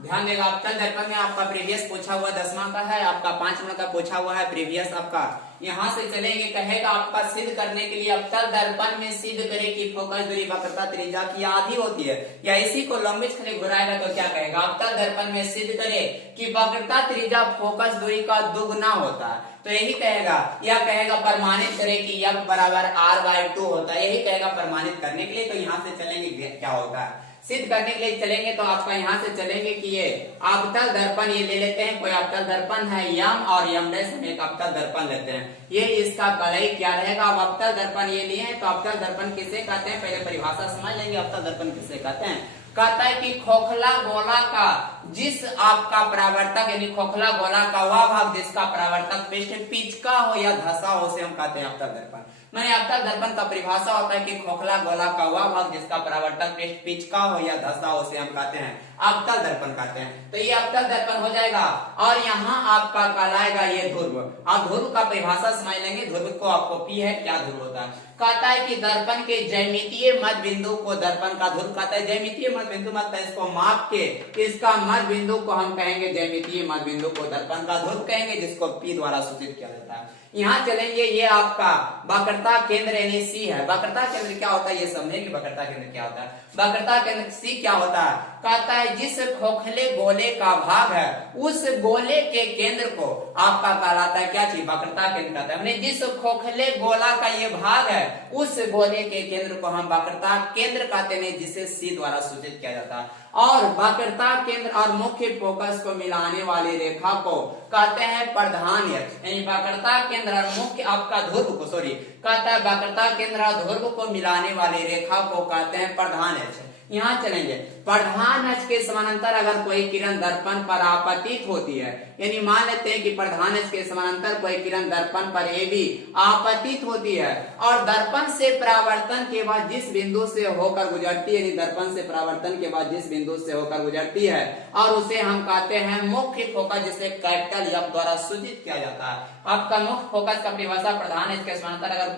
ध्यान देगा। अवतल दर्पण में आपका प्रीवियस पूछा हुआ 10वां का है, आपका 5 मिनट का पूछा हुआ है प्रीवियस आपका। यहाँ से चलेंगे, कहेगा आपका सिद्ध करने के लिए अवतल दर्पण में सिद्ध करे कि फोकस दूरी वक्रता त्रिज्या की आधी होती है, या इसी को लंबित खंड घुराएगा तो क्या कहेगा, अवतल दर्पण में सिद्ध करे कि वक्रता त्रिज्या फोकस दूरी का दुगना होता है, तो यही कहेगा। या कहेगा प्रमाणित करे कि F बराबर R/2 होता है, यही कहेगा प्रमाणित करने के लिए। तो यहाँ से चलेंगे क्या होता है, सिद्ध करने के लिए चलेंगे तो आपका यहाँ से चलेंगे कि ये अवतल दर्पण ये ले लेते हैं, कोई अवतल दर्पण है यम और यम डैश हम एक अवतल दर्पण लेते हैं, ये इसका कलई क्या रहेगा। अब अवतल दर्पण ये लिए हैं तो अवतल दर्पण किसे कहते हैं, पहले परिभाषा समझ लेंगे। अवतल दर्पण किसे कहते हैं, कहता है कि खोखला गोला का जिस आपका परावर्तक यानी खोखला गोला का वह भाग जिसका परावर्तक पृष्ठ पिचका हो या धसा हो, उसे हम कहते हैं अवतल दर्पण। मैंने अवतल दर्पण का परिभाषा होता है कि खोखला गोला का वह भाग जिसका परावर्तक पृष्ठ पिचका हो या धसा हो, उसे हम कहते हैं अवतल दर्पण कहते हैं। तो ये अवतल दर्पण हो जाएगा। और यहाँ आपका कहलाएगा ये ध्रुव। अब ध्रुव का परिभाषा समझ लेंगे, ध्रुव को आपको पी है, क्या ध्रुव होता है, कहता है कि दर्पण के ज्यामितीय मध्य बिंदु को दर्पण का ध्रुव कहता है। ज्यामितीय मध्य बिंदु मतलब इसको माप के इसका मध्य बिंदु को हम कहेंगे ज्यामितीय मध्य बिंदु को दर्पण का ध्रुव कहेंगे, जिसको पी द्वारा सूचित किया जाता है। यहाँ चलेंगे, ये आपका वक्रता केंद्र यानी सी है। वक्रता केंद्र क्या होता है ये समझेंगे, वक्रता केंद्र क्या होता है। वक्रता केंद्र सी क्या होता है, कहता है जिस खोखले गोले का भाग है उस गोले के केंद्र को आपका कहलाता है क्या चीज, वक्रता केंद्र कहता है। हमने जिस खोखले गोला का ये भाग है उस गोले के केंद्र को हम वक्रता केंद्र कहते हैं, जिसे सी द्वारा सूचित किया जाता है। और वक्रता केंद्र और मुख्य फोकस को मिलाने वाली रेखा को कहते हैं प्रधान अक्ष, यानी वक्रता केंद्र और मुख्य आपका ध्रुव को कहता है वक्रता केंद्र और ध्रुव को मिलाने वाली रेखा को कहते हैं प्रधान अक्ष। यहाँ चलेंगे, प्रधान अक्ष के समानांतर अगर कोई किरण दर्पण पर आपतित होती है, यानी मान लेते हैं कि प्रधान अक्ष के समानांतर कोई किरण दर्पण पर ए भी आपतित होती है और दर्पण से परावर्तन के बाद जिस बिंदु से होकर गुजरती है, यानी दर्पण से परावर्तन के बाद जिस बिंदु से होकर गुजरती है, और उसे हम कहते हैं मुख्य फोकस, जिसे कैपिटल एफ द्वारा सूचित किया जाता है। आपका मुख्य फोकस का परिभाषा प्रधान अक्ष के समानांतर अगर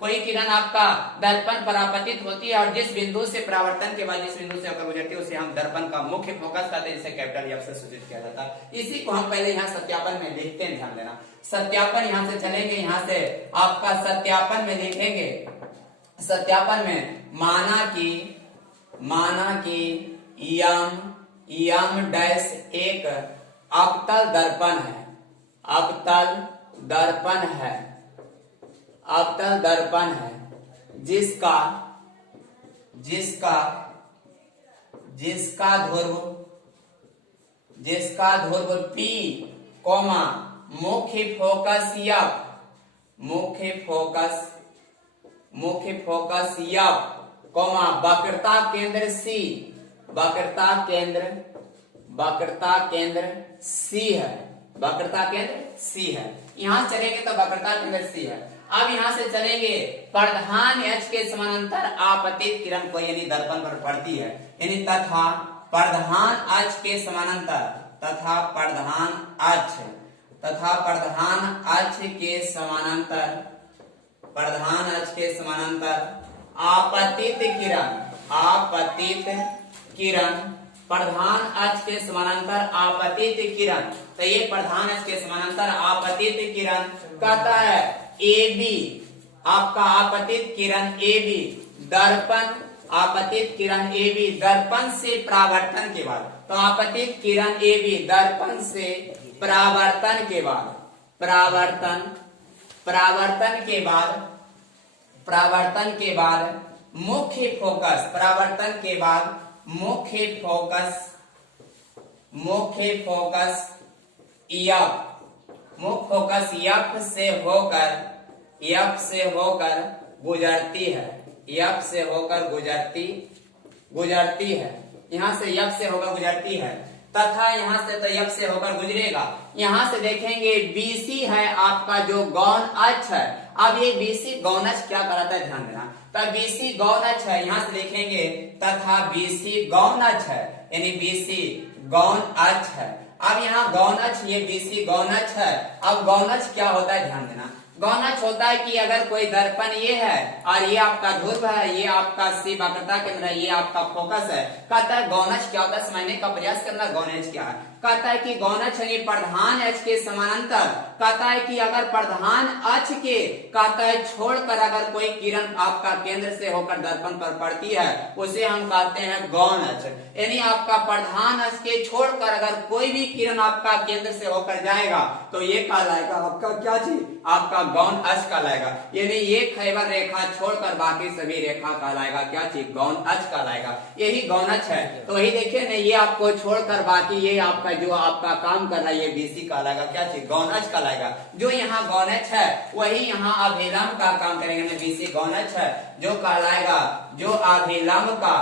कोई किरण आपका दर्पण पर आपतित होती है और जिस बिंदु से परावर्तन के बाद जिस बिंदु से होकर गुजरती है, उसे हम दर्पण का मुख्य फोकस कहते हैं, जिसे कैपिटल एफ से सूचित किया जाता है। इसी को हम पहले यहाँ सत्यापन में लिखते हैं, ध्यान देना। सत्यापन यहाँ से चलेंगे, यहाँ से आपका सत्यापन में लिखेंगे। सत्यापन में माना कि यम डैश एक अवतल दर्पण है, अवतल दर्पण है जिसका ध्रुव P, मुख्य फोकस F, वक्रता केंद्र C है। यहाँ चलेंगे तो वक्रता केंद्र C है। अब यहाँ से चलेंगे, प्रधान अक्ष के समानांतर आपतित किरण को यानी दर्पण पर पड़ती है, यानी तथा प्रधान अक्ष के समानांतर आपतित किरण, तो ये प्रधान अक्ष के समानांतर आपतित किरण कहता है AB, आपका आपतित किरण AB दर्पण से परावर्तन के बाद, तो आपतित किरण AB दर्पण से परावर्तन के बाद मुख्य फोकस F से होकर गुजरती है। यहाँ से F से होकर गुजरती है तथा यहाँ से तो F से होकर गुजरेगा। यहाँ से देखेंगे BC है आपका जो गौण अक्ष है। अब ये BC गौण अक्ष क्या कराता है, ध्यान देना। तब BC गौण अक्ष है, यहाँ से देखेंगे तथा BC गौण अक्ष है, यानी BC गौण अक्ष है। अब यहाँ गौण अक्ष, ये BC गौण अक्ष है। अब गौण अक्ष क्या होता है, ध्यान देना। गौनच होता है कि अगर कोई दर्पण ये है और ये आपका ध्रुव है, ये आपका सी वक्रता केंद्र है, ये आपका फोकस है। कहता है गौनच क्या होता है, समझने का प्रयास करना गौनच क्या है। कहता है कि गौनच है प्रधान अक्ष के समानांतर। कहता है कि अगर प्रधान अक्ष के कहता है छोड़कर अगर कोई किरण आपका केंद्र से होकर दर्पण पर पड़ती है उसे हम कहते हैं गौण अक्ष। यानी आपका प्रधान अक्ष के छोड़कर अगर कोई भी किरण आपका केंद्र से होकर जाएगा तो ये कहलाएगा आपका क्या चीज, आपका गौण अक्ष कहलाएगा। यानी ये खैबर रेखा छोड़कर बाकी सभी रेखा कहलाएगा क्या चीज, गौण अक्ष कहलाएगा। यही गौण अक्ष है। तो वही देखिए ना, ये आपको छोड़कर बाकी ये आपका जो आपका काम कर रहा है ये बीसी कहलाएगा क्या चीज, गौण अक्ष कहलाएगा। जो यहाँ गौण अक्ष है वही यहाँ अभिलंब का काम करेंगे ना, बीसी गौण अक्ष है जो कहलाएगा जो अभिलंब का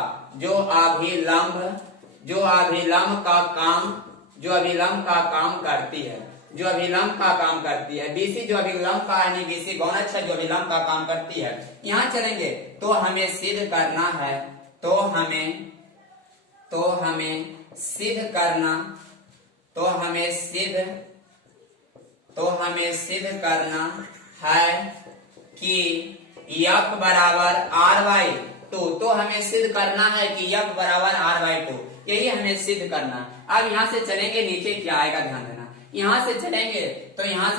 काम करती है, जो अभिलंब का काम करती है। बीसी जो अभिलंब का यानी बीसी गौण अक्ष है जो अभिलंब का काम करती है। यहाँ चलेंगे तो हमें सिद्ध करना है, तो हमें सिद्ध करना है कि F बराबर R/2। तो हमें सिद्ध करना है कि F बराबर R/2, यही हमें सिद्ध करना। अब यहाँ से चलेंगे नीचे क्या आएगा ध्यान देना। यहाँ से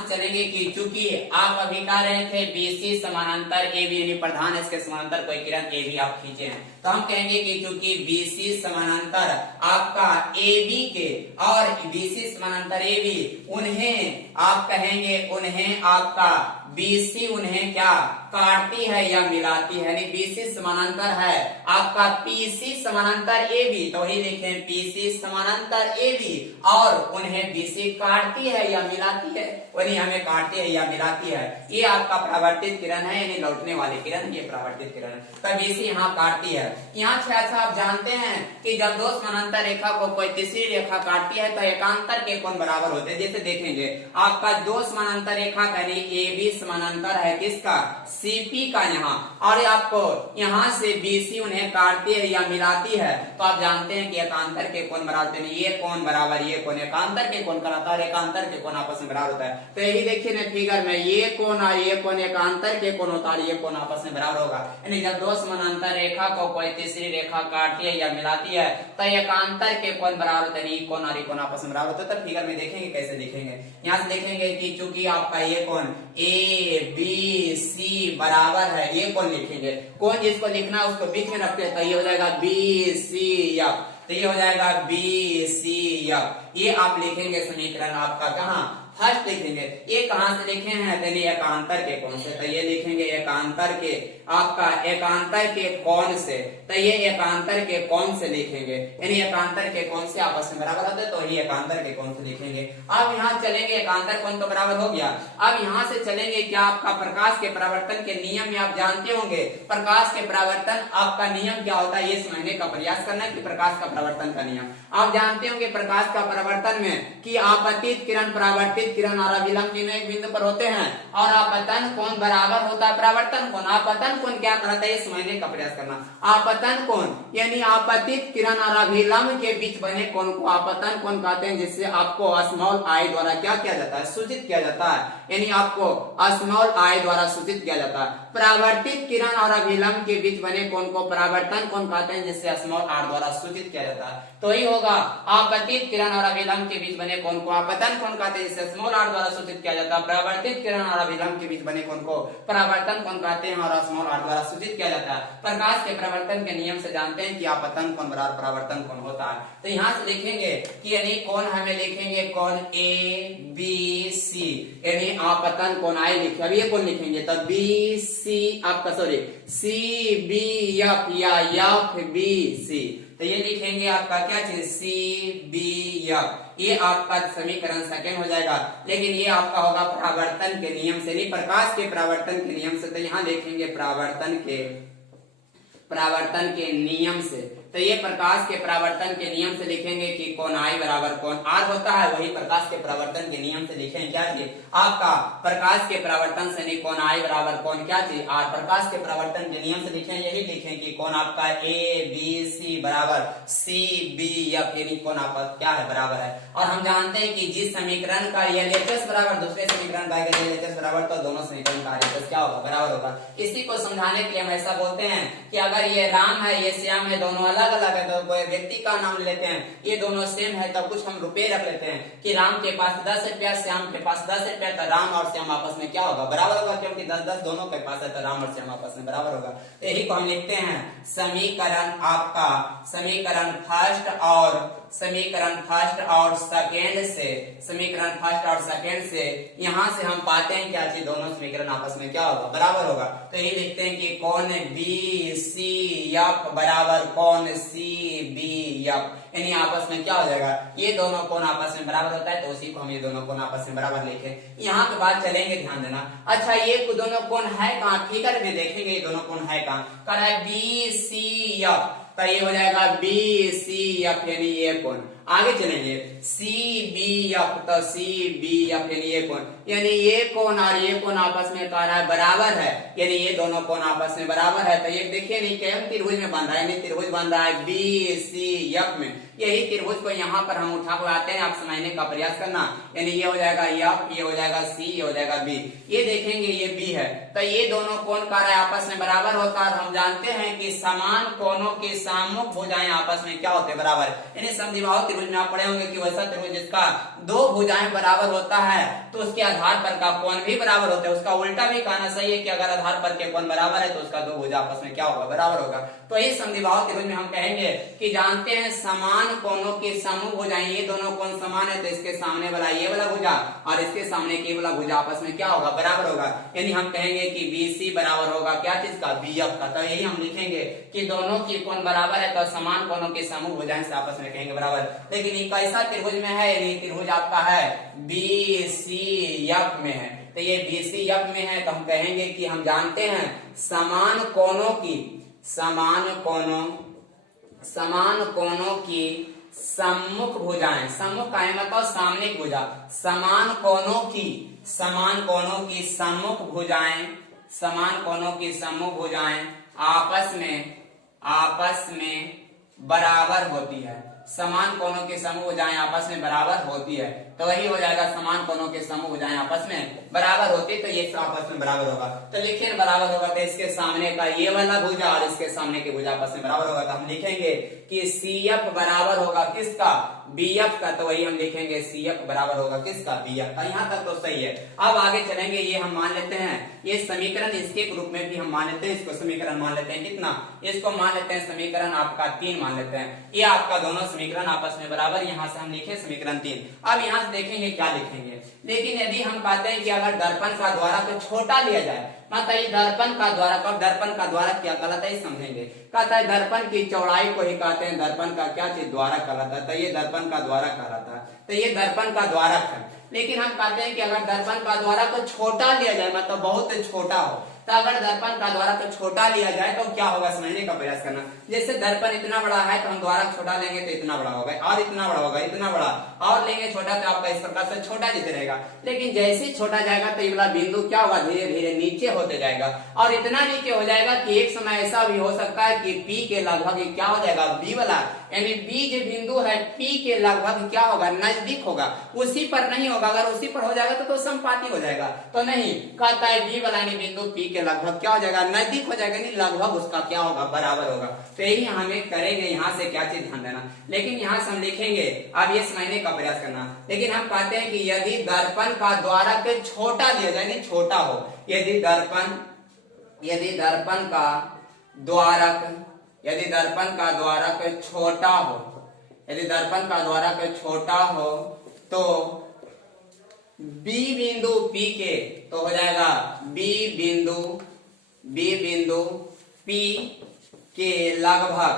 चलेंगे कि चूंकि आप अभी कह रहे थे बीसी समानांतर AB यानी प्रधान इसके समानांतर कोई किरण AB आप खींचे हैं, तो हम कहेंगे कि चूंकि बीसी समानांतर आपका AB के और बीसी समानांतर AB उन्हें आप कहेंगे उन्हें आपका BC उन्हें क्या काटती है या मिलाती है। यानी BC समानांतर है आपका PC समानांतर AB, तो वही देखें PC समानांतर AB और उन्हें BC काटती है या मिलाती है, वही हमें काटती है या मिलाती है। ये आपका परावर्तित किरण है यानी लौटने वाली किरण, ये परावर्तित किरण है। तो BC यहाँ काटती है। यहाँ अच्छा आप जानते हैं कि जब दो समानांतर रेखा को कोई तीसरी रेखा काटती है तो एकांतर के कोण बराबर होते हैं। जैसे देखेंगे आपका दो समानांतर रेखा यानी AB समानांतर है किसका, CP का यहाँ, और आपको यहाँ से BC उन्हें काटती है या मिलाती है, तो आप जानते हैं कि एकांतर के कोण बराबर होते हैं। ये कोण बराबर ये कोण एकांतर के कोण कहलाता है, एकांतर के कोण आपस में बराबर होता है। तो यही देखिए ना फिगर में ये कोण और ये कोण एकांतर के कोण होता है, ये कोण आपस में बराबर होगा। यानी जब दो समानांतर रेखा को कोई तीसरी रेखा काटती है या मिलाती है तो एकांतर के कोण बराबर होते हैं, ये कोण और ये कोण आपस में बराबर होता है। तो फिगर में देखेंगे कैसे देखेंगे, यहाँ से देखेंगे कि चूंकि आपका ये कोण ABC बराबर है, ये कोण लिखेंगे, कोण जिसको लिखना है उसको बीच में रखते हैं, तो ये हो जाएगा BCF, तो ये हो जाएगा BCF। ये आप लिखेंगे समीकरण आपका कहाँ फर्स्ट लिखेंगे। ये कहां से लिखे हैं, तो एकांतर के कोण से, तो ये लिखेंगे एकांतर के आपका एकांतर के कोण से, तो ये एकांतर के कोण से लिखेंगे, यानी एकांतर के कोण से आपस में बराबर होते हैं, तो ये एकांतर के कोण से लिखेंगे। अब यहाँ चलेंगे एकांतर कोण तो बराबर हो गया। अब यहाँ से चलेंगे क्या आपका प्रकाश के परावर्तन के नियम में आप जानते होंगे। प्रकाश के परावर्तन आपका नियम क्या होता है ये समझने का प्रयास करना है कि प्रकाश का परावर्तन का नियम आप जानते होंगे। प्रकाश का परावर्तन में कि आपतित किरण परावर्तित किरण और अभिलंब तीनों एक बिंदु पर होते हैं और आपतन कोण बराबर होता है परावर्तन कोण। आपतन कोण क्या कहता है ये समझने का प्रयास करना। आपतन कोण यानी आपतित किरण और अभिलंब के बीच बने कोण को आपतन कोण कहते हैं, जिससे आपको स्मॉल आई द्वारा क्या किया जाता है, सूचित किया जाता है, यानी आपको स्मॉल आई द्वारा सूचित किया जाता है। परावर्तित किरण और अभिलंब के बीच बने कोण को परावर्तन कोण कहते हैं, जिससे स्मॉल आर द्वारा सूचित किया जाता है। तो ही होगा आपतित किरण और अभिलंब के बीच बने कोण को आपतन कोण कहते हैं, जिससे स्मॉल आर द्वारा सूचित किया जाता है। परावर्तित किरण और अभिलंब के बीच बने कोण को परावर्तन कोण कहते हैं और स्मॉल आर द्वारा सूचित किया जाता है। प्रकाश के परावर्तन के नियम से जानते हैं कि आपतन कोण बराबर परावर्तन कोण होता है। तो यहाँ से लिखेंगे कि यानी कोण हमें लिखेंगे कोण ABC, यानी आपतन कोण आई लिखे। अब ये कोण लिखेंगे तो BC आपका CBF या FBC, तो ये लिखेंगे आपका क्या चीज CBF। ये आपका समीकरण सेकंड हो जाएगा, लेकिन ये आपका होगा परावर्तन के नियम से, नहीं प्रकाश के परावर्तन के नियम से। तो यहाँ देखेंगे परावर्तन के नियम से, तो ये प्रकाश के परावर्तन के नियम से लिखेंगे कि कोण आई बराबर कोण आर होता है, वही प्रकाश के परावर्तन के नियम से लिखेंगे क्या चीज आपका प्रकाश के परावर्तन से नहीं कोण आई बराबर कोण क्या चीज आर, प्रकाश के परावर्तन के नियम से लिखें यही लिखें कि कोण आपका ए बी सी बराबर सी बी एफ, यानी कोण आपका क्या है बराबर है। और हम जानते हैं कि जिस समीकरण का LHS बराबर दूसरे समीकरण का LHS बराबर, तो दोनों समीकरण का LHS क्या होगा बराबर होगा। इसी को समझाने के लिए हम ऐसा बोलते हैं कि अगर ये राम है ये श्याम है, दोनों अलग अलग है, तो कोई व्यक्ति का नाम लेते हैं, ये दोनों सेम है तो कुछ हम रुपए रख लेते हैं कि राम के पास 10 रुपया श्याम के पास 10 रुपया, तो राम और श्याम आपस में क्या होगा बराबर होगा, क्योंकि 10-10 दोनों के पास है तो राम और श्याम आपस में बराबर होगा। तो यही को हम लिखते हैं समीकरण आपका समीकरण फर्स्ट और सेकेंड से, समीकरण फर्स्ट और सेकेंड से यहाँ से हम पाते हैं क्या चीज दोनों समीकरण आपस में क्या होगा बराबर होगा। तो यही लिखते हैं कि कोण बी सी एफ बराबर कोण सी बी एफ, यानी आपस में क्या हो जाएगा ये दोनों कोण आपस में बराबर होता है, तो उसी को हम ये दोनों कोण आपस में बराबर लिखे। यहाँ के बाद चलेंगे ध्यान देना, अच्छा ये दोनों कोण है कहाँ, फिगर में देखेंगे ये दोनों कोण है कहाँ, कर है बी सी एफ, तो ये हो जाएगा बी सी एफ यानी ये कोण। आगे चलेंगे सी बी एफ, तो सी बी एफ यानी ये कोण, यानी ये कोण और ये कोण आपस में कह रहा है बराबर है, यानी ये दोनों कोण आपस में बराबर है। तो ये देखिए नहीं केवल त्रिभुज में बन रहा है, यानी त्रिभुज बन रहा है बी सी एफ में, यही त्रिभुज को यहाँ पर हम उठा हुए आते हैं, आप समझने का प्रयास करना, यानी ये हो जाएगा एफ, ये हो जाएगा सी, ये हो जाएगा बी, ये देखेंगे ये बी है, तो ये दोनों कोण कह रहा है आपस में बराबर होता है। हम जानते हैं कि समान कोणों के सम्मुख भुजाएं आपस में क्या होते हैं बराबर, यानी समद्विबाहु त्रिभुज में आप पढ़े होंगे कि वैसा त्रिभुज जिसका दो भुजाएं बराबर होता है तो उसके आधार पर का कोण भी बराबर होता है, उसका उल्टा भी कहना सही है कि अगर आधार पर के कोण बराबर है तो उसका दो भुजा आपस में क्या होगा बराबर होगा। तो इस समद्विबाहु त्रिभुज में हम कहेंगे कि जानते हैं समान कोणों के समूह भुजाएं, ये दोनों कोण समान है तो इसके सामने वाला ये वाला भुजा और इसके सामने के वाला भुजा आपस में क्या होगा बराबर होगा, यानी हम कहेंगे कि BC बराबर होगा क्या चीज का BF का। तो यही हम लिखेंगे कि दोनों की कोण बराबर है तो समान कोणों के समूह भुजाएं से आपस में कहेंगे बराबर। लेकिन ये कैसा त्रिभुज में है, यानी त्रिभुज आपका है BCF में है, तो ये BCF में है तो हम कहेंगे कि हम जानते हैं समान कोणों की सम्मुख भुजाएं, सम्मुख का है मतलब सामने की भुजा, समान कोणों की सम्मुख भुजाएं आपस में बराबर होती है, समान कोणों के समूह भुजाएं आपस में बराबर होती है, तो वही हो जाएगा समान कोणों के समूह भुजाएं आपस में बराबर होती है, तो ये आपस में बराबर होगा। तो लिखिए बराबर होगा तो इसके सामने का ये वाला भुजा और इसके सामने के भुजा आपस में बराबर होगा, तो हम लिखेंगे कि CF बराबर होगा किसका BF का, तो वही हम लिखेंगे CF बराबर होगा किसका BF का। यहाँ तक तो सही है। अब आगे चलेंगे, ये हम मान लेते हैं ये समीकरण, इसके रूप में भी हम मान लेते हैं, इसको समीकरण मान लेते हैं कितना, इसको मान लेते हैं समीकरण आपका 3 मान लेते हैं, ये आपका दोनों समीकरण आपस में बराबर, यहाँ से हम लिखे समीकरण 3। अब यहाँ से देखेंगे क्या लिखेंगे, लेकिन यदि हम कहते हैं कि अगर दर्पण का द्वारा को छोटा लिया जाए, मतलब दर्पण का द्वारा क्या कहलाता है समझेंगे। कहता है दर्पण की चौड़ाई को ही कहते हैं दर्पण का क्या चीज द्वारा कहलाता है, तो ये दर्पण का द्वारा कहलाता है, तो ये दर्पण का द्वारक है। लेकिन हम कहते हैं कि अगर दर्पण का द्वारा को छोटा लिया जाए, मतलब बहुत छोटा हो, तो अगर दर्पण का द्वारा को छोटा लिया जाए तो क्या होगा समझने का प्रयास करना। जैसे दर्पण इतना बड़ा है तो हम द्वारा छोटा लेंगे तो इतना बड़ा होगा, और इतना बड़ा होगा, इतना बड़ा और लेंगे छोटा तो आपका इस प्रकार से छोटा दिख रहेगा। लेकिन जैसे ही छोटा जाएगा तो ये वाला बिंदु क्या होगा धीरे धीरे नीचे होते जाएगा, और इतना नीचे हो जाएगा कि एक समय ऐसा भी हो सकता है कि P के लगभग क्या हो जाएगा B वाला, यानी B जो बिंदु है P के लगभग क्या होगा नजदीक होगा, उसी पर नहीं होगा। अगर उसी पर हो जाएगा तो समपाती हो जाएगा, तो नहीं कहता है B वाला यानी बिंदु P के लगभग क्या हो जाएगा नजदीक हो जाएगा, नहीं लगभग उसका क्या होगा बराबर होगा। तो यही हमें करेंगे, यहाँ से क्या चीज ध्यान देना। लेकिन यहाँ से हम लिखेंगे, अब ये समझने का प्रयास करना। लेकिन हम कहते हैं कि यदि दर्पण का द्वारक छोटा लिया जाए, नहीं छोटा हो, यदि दर्पण का द्वारक छोटा हो, तो B बिंदु P के तो हो जाएगा B बिंदु P के लगभग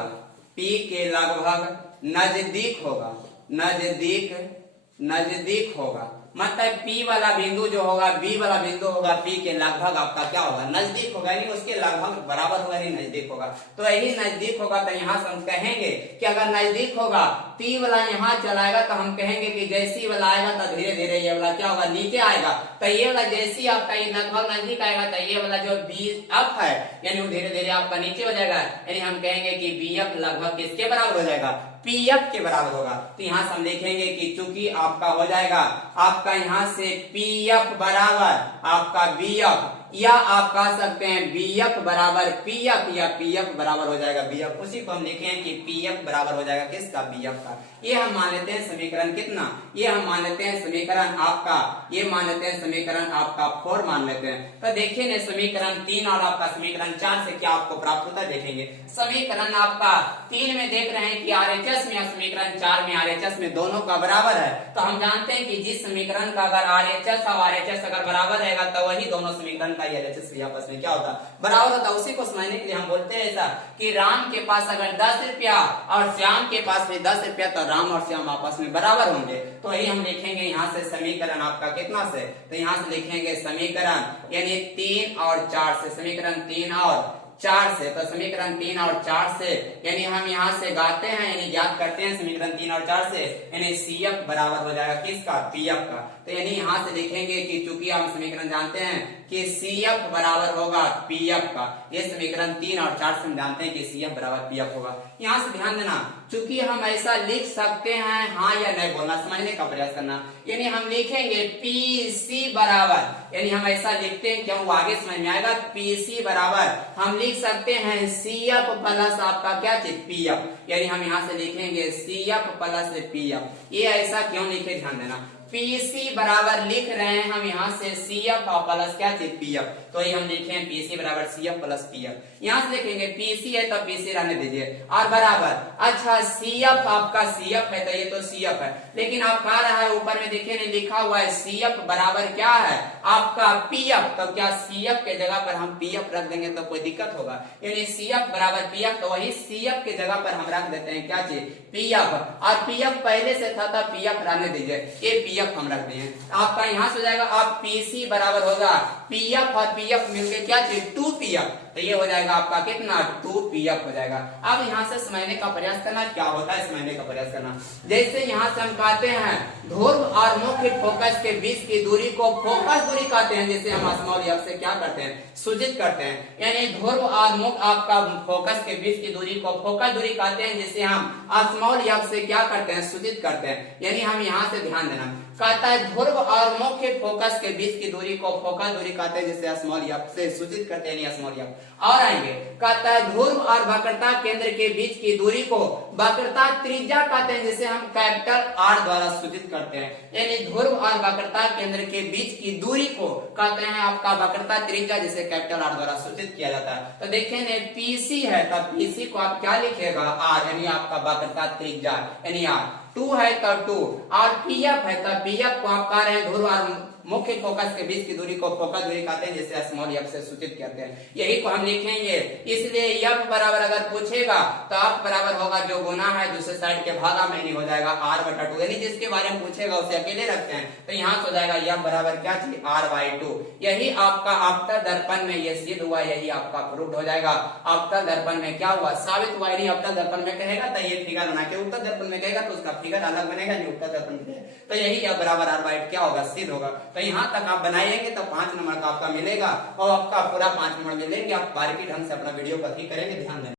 नजदीक होगा, मतलब P वाला बिंदु जो होगा, B वाला बिंदु होगा P के लगभग आपका क्या होगा, नजदीक होगा, यानी उसके लगभग बराबर होगा, यानी नजदीक होगा। तो यही नजदीक होगा, तो यहाँ से हम कहेंगे कि अगर नजदीक होगा, P वाला यहाँ चलाएगा तो हम कहेंगे कि जैसी वाला आएगा तो धीरे धीरे ये वाला क्या होगा, नीचे आएगा। तो ये वाला जैसी आपका ये लगभग नजदीक आएगा तो ये वाला जो B अप है यानी वो धीरे धीरे आपका नीचे हो जाएगा, यानी हम कहेंगे कि B अप लगभग किसके बराबर हो जाएगा, पीएफ के बराबर होगा। तो यहाँ से हम देखेंगे कि चूंकि आपका हो जाएगा आपका यहाँ से पीएफ बराबर आपका बीएफ, या आप कह सकते हैं बीएफ बराबर पीएफ, या पीएफ बराबर हो जाएगा बीएफ। उसी को हम लिखें कि पीएफ बराबर हो जाएगा किसका, बीएफ का। ये हम मान लेते हैं समीकरण कितना, ये हम मान लेते हैं समीकरण आपका, ये मान लेते हैं समीकरण आपका 4 मान लेते हैं। तो देखिए ने समीकरण 3 और आपका समीकरण 4 से क्या आपको प्राप्त होता है, देखेंगे। समीकरण आपका 3 में देख रहे हैं कि आरएचएस में, समीकरण 4 में आरएचएस में दोनों का बराबर है। तो हम जानते हैं कि जिस समीकरण का अगर आरएचएस और आरएचएस अगर बराबर रहेगा तो वही दोनों समीकरण का एलएचएस भी आपस में क्या होता है, बराबर होता है। उसी को समझने के लिए हम बोलते हैं ऐसा कि राम के पास अगर 10 रुपया और श्याम के पास भी 10 रुपया तो राम और श्याम आपस में बराबर होंगे। तो यही हम लिखेंगे यहाँ से समीकरण आपका कितना से, तो यहाँ से लिखेंगे समीकरण यानी 3 और 4 से, समीकरण 3 और 4 से। तो समीकरण 3 और 4 से यानी हम यहाँ से गाते हैं यानी ज्ञात करते हैं समीकरण 3 और 4 से, यानी CF बराबर हो जाएगा किसका, PF का। तो यानी यहाँ से लिखेंगे कि चूंकि हम समीकरण जानते हैं कि CF बराबर होगा PF का, ये समीकरण 3 और 4 से हम जानते हैं कि CF बराबर PF होगा। यहाँ से ध्यान देना, चूंकि हम ऐसा लिख सकते हैं, हाँ या नहीं बोलना, समझने का प्रयास करना। यानी हम लिखेंगे PC बराबर, यानी हम ऐसा लिखते हैं क्यों, आगे समझ में आएगा। PC बराबर हम लिख सकते हैं CF प्लस आपका क्या चीज, PF, यानी हम यहाँ से लिखेंगे CF प्लस PF। ये ऐसा क्यों लिखे, ध्यान देना। PC बराबर लिख रहे हैं हम यहाँ से CF और प्लस क्या चीज, PF। तो ये हम लिखें PC बराबर CF प्लस PF। यहाँ से लिखेंगे PC है तो PC रहने दीजिए, और बराबर, अच्छा CF आपका CF है तो ये तो CF है, लेकिन आप कह रहा है ऊपर में देखिए नहीं लिखा हुआ है CF बराबर क्या है आपका PF। तो क्या CF के जगह पर हम PF रख देंगे तो कोई दिक्कत होगा, यानी CF बराबर PF, तो वही CF के जगह पर हम रख देते हैं क्या चीज, PF। और PF पहले से था तो PF रहने दीजिए, ये PF हम रख दिए। आपका यहाँ से हो जाएगा आप PC बराबर होगा PF और PF मिलके क्या चीज, 2PF। तो ये हो जाएगा आपका कितना, 2PF हो जाएगा। अब यहाँ से समझने का प्रयास करना, क्या होता है समझने का प्रयास करना। जैसे यहाँ से हम कहते हैं ध्रुव और मुख्य फोकस के बीच की दूरी को फोकस दूरी कहते हैं, जैसे हम स्मॉल एफ से क्या करते हैं, सूचित करते हैं। यानी ध्रुव और मुख्य आपका फोकस के बीच की दूरी को फोकस दूरी कहते हैं, जिसे हम स्मॉल एफ से क्या करते हैं, सूचित करते हैं। यानी हम यहाँ से ध्यान देना, कहता है ध्रुव और मुख्य फोकस के बीच की दूरी को फोकस दूरी कहते हैं, जिसे स्मॉल एफ से सूचित करते हैं, स्मॉल एफ। और आएंगे, कहता है ध्रुव और वक्रता केंद्र के बीच की दूरी को वक्रता त्रिज्या कहते हैं, जिसे हम कैपिटल R द्वारा सूचित करते हैं। यानी ध्रुव और वक्रता केंद्र के बीच की दूरी को कहते हैं आपका वक्रता त्रिज्या, जिसे कैपिटल R द्वारा सूचित किया जाता है। तो देखिए PC है तो PC को आप क्या लिखेगा, R, यानी आपका वक्रता त्रिज्या यानी R। 2 है तो 2, और PF है तो PF को आप कह रहे हैं ध्रुव और मुख्य फोकस के बीच की दूरी को फोकस दूरी कहते हैं, जिसे स्मॉल एफ से सूचित करते हैं। यही को हम लिखेंगे। इसलिए एफ बराबर अगर पूछेगा तो एफ बराबर होगा जो गुना है दूसरे साइड के भागा में नहीं हो जाएगा R/2, यानी जिसके बारे में पूछेगा उसे अकेले रखते हैं। तो यहाँ से हो जाएगा एफ बराबर क्या चीज, R/2। यही आपका आपका दर्पण में ये सिद्ध हुआ, यही आपका प्रूफ हो जाएगा। आपका दर्पण में क्या हुआ, साबित हुआ। नहीं आपका दर्पण में कहेगा तो ये फिगर बना के, उत्तर दर्पण में कहेगा तो उसका फिगर अलग बनेगा, नहीं उत्तर दर्पण में। तो यही एफ बराबर R/2 क्या होगा, सिद्ध होगा। तो यहाँ तक आप बनाएंगे तो 5 नंबर का आपका मिलेगा, और आपका पूरा 5 नंबर मिलेंगे। आप बारीकी ढंग से अपना वीडियो को ठीक करेंगे, ध्यान दें।